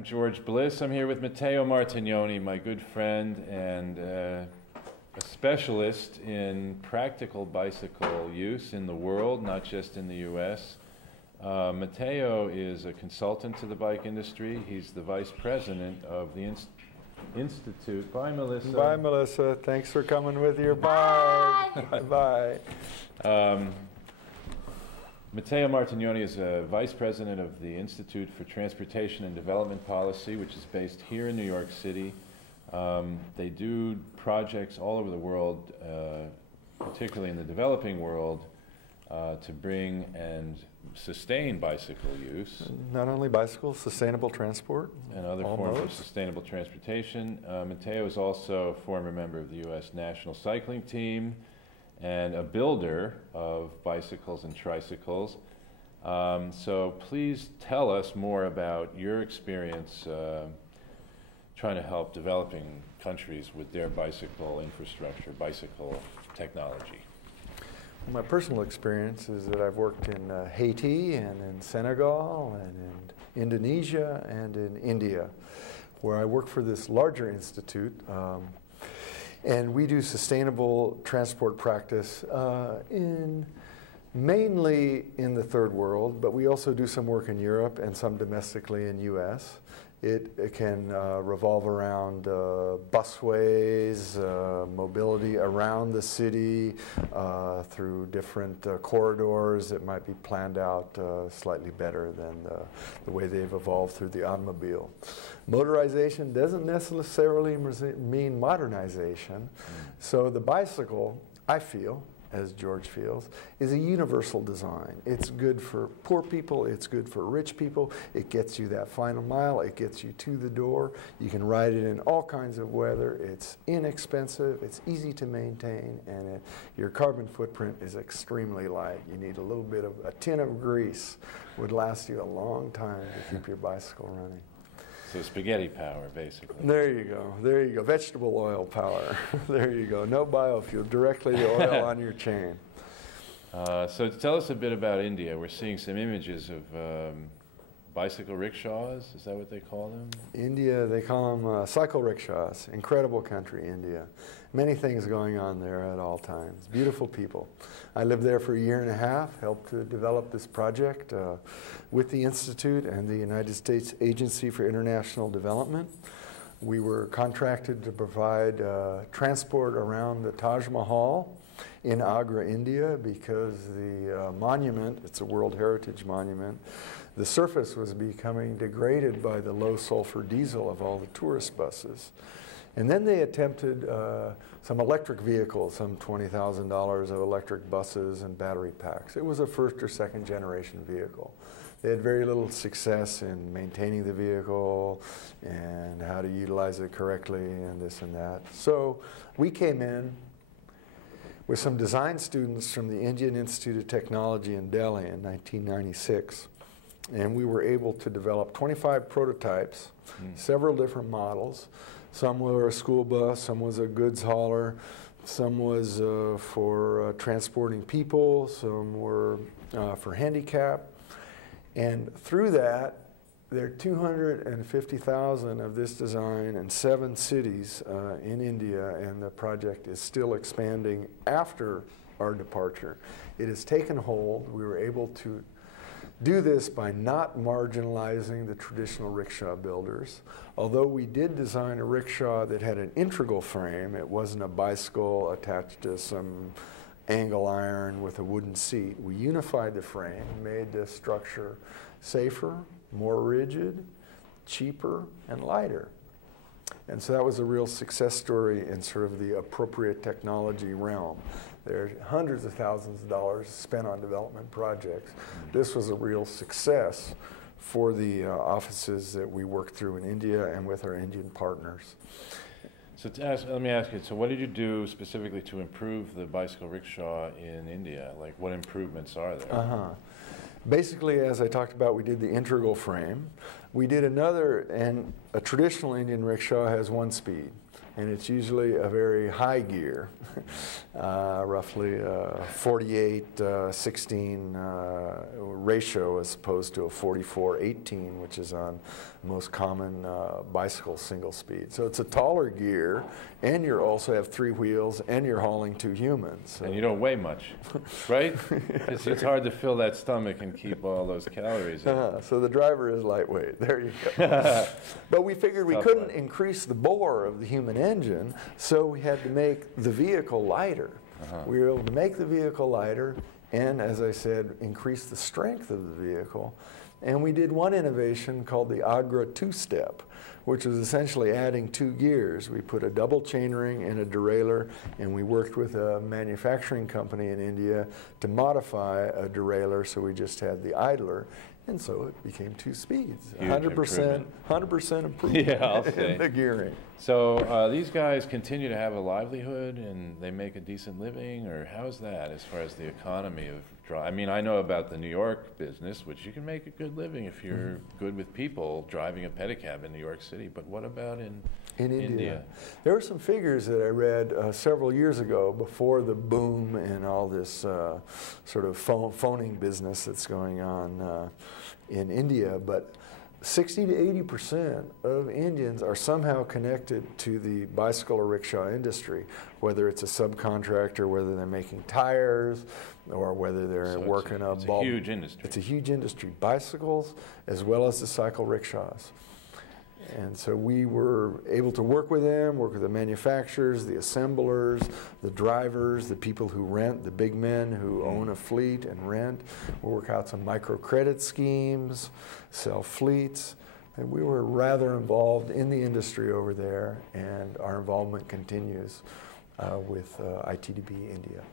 I'm George Bliss. I'm here with Matteo Martignoni, my good friend and a specialist in practical bicycle use in the world, not just in the U.S. Matteo is a consultant to the bike industry. He's the vice president of the Institute. Bye, Melisa. Bye, Melisa. Thanks for coming with your bike. Bye. Matteo Martignoni is a vice president of the Institute for Transportation and Development Policy, which is based here in New York City. They do projects all over the world, particularly in the developing world, to bring and sustain bicycle use. Not only bicycles, sustainable transport. And other forms of sustainable transportation. Matteo is also a former member of the U.S. National Cycling Team and a builder of bicycles and tricycles. So please tell us more about your experience trying to help developing countries with their bicycle infrastructure, bicycle technology. My personal experience is that I've worked in Haiti and in Senegal and in Indonesia and in India, where I work for this larger institute. And we do sustainable transport practice mainly in the third world, but we also do some work in Europe and some domestically in U.S. It can revolve around busways, mobility around the city, through different corridors that might be planned out slightly better than the way they've evolved through the automobile. Motorization doesn't necessarily mean modernization. So the bicycle, I feel, as George feels, is a universal design. It's good for poor people, it's good for rich people, it gets you that final mile, it gets you to the door. You can ride it in all kinds of weather, it's inexpensive, it's easy to maintain, and your carbon footprint is extremely light. You need a little bit of, a tin of grease would last you a long time to keep your bicycle running. So spaghetti power, basically. There you go. There you go. Vegetable oil power. There you go. No biofuel. Directly the oil on your chain. So tell us a bit about India. We're seeing some images of bicycle rickshaws. Is that what they call them? India, they call them cycle rickshaws. Incredible country, India. Many things going on there at all times. Beautiful people. I lived there for a year and a half, helped to develop this project with the Institute and the United States Agency for International Development. We were contracted to provide transport around the Taj Mahal in Agra, India, because the monument, it's a World Heritage Monument, the surface was becoming degraded by the low sulfur diesel of all the tourist buses. And then they attempted some electric vehicles, some $20,000 of electric buses and battery packs. It was a first or second generation vehicle. They had very little success in maintaining the vehicle and how to utilize it correctly and this and that. So we came in with some design students from the Indian Institute of Technology in Delhi in 1996. And we were able to develop 25 prototypes, several different models. Some were a school bus, some was a goods hauler, some was for transporting people, some were for handicap. And through that, there are 250,000 of this design in 7 cities in India, and the project is still expanding after our departure. It has taken hold. We were able to do this by not marginalizing the traditional rickshaw builders. Although we did design a rickshaw that had an integral frame, it wasn't a bicycle attached to some angle iron with a wooden seat. We unified the frame, made the structure safer, more rigid, cheaper, and lighter. And so that was a real success story in sort of the appropriate technology realm. There are hundreds of thousands of dollars spent on development projects. This was a real success for the offices that we worked through in India and with our Indian partners. So let me ask you, so what did you do specifically to improve the bicycle rickshaw in India? Like, what improvements are there? Basically, as I talked about, we did the integral frame. We did another, and a traditional Indian rickshaw has 1 speed, and it's usually a very high gear, roughly 48-16 ratio as opposed to a 44-18, which is on most common bicycle single speed. So it's a taller gear, and you also have 3 wheels, and you're hauling 2 humans. So. And you don't weigh much, right? It's hard to fill that stomach and keep all those calories in. So the driver is lightweight. There you go. But we figured we couldn't increase the bore of the human engine, so we had to make the vehicle lighter. We were able to make the vehicle lighter and, as I said, increase the strength of the vehicle. And we did one innovation called the Agra 2-step, which was essentially adding 2 gears. We put a double chainring and a derailleur, and we worked with a manufacturing company in India to modify a derailleur, so we just had the idler. And so it became 2 speeds, 100% improvement yeah, I'll say. in the gearing. So these guys continue to have a livelihood and they make a decent living, or how's that as far as the economy of driving? I mean, I know about the New York business, which you can make a good living if you're good with people driving a pedicab in New York City, but what about in India? There were some figures that I read several years ago before the boom and all this sort of phoning business that's going on in India, but 60 to 80% of Indians are somehow connected to the bicycle or rickshaw industry, whether it's a subcontractor, whether they're making tires, or whether they're working a bulk. It's a huge industry. It's a huge industry, bicycles as well as the cycle rickshaws. And so we were able to work with them, work with the manufacturers, the assemblers, the drivers, the people who rent, the big men who own a fleet and rent. We'll work out some microcredit schemes, sell fleets. And we were rather involved in the industry over there, and our involvement continues with ITDB India.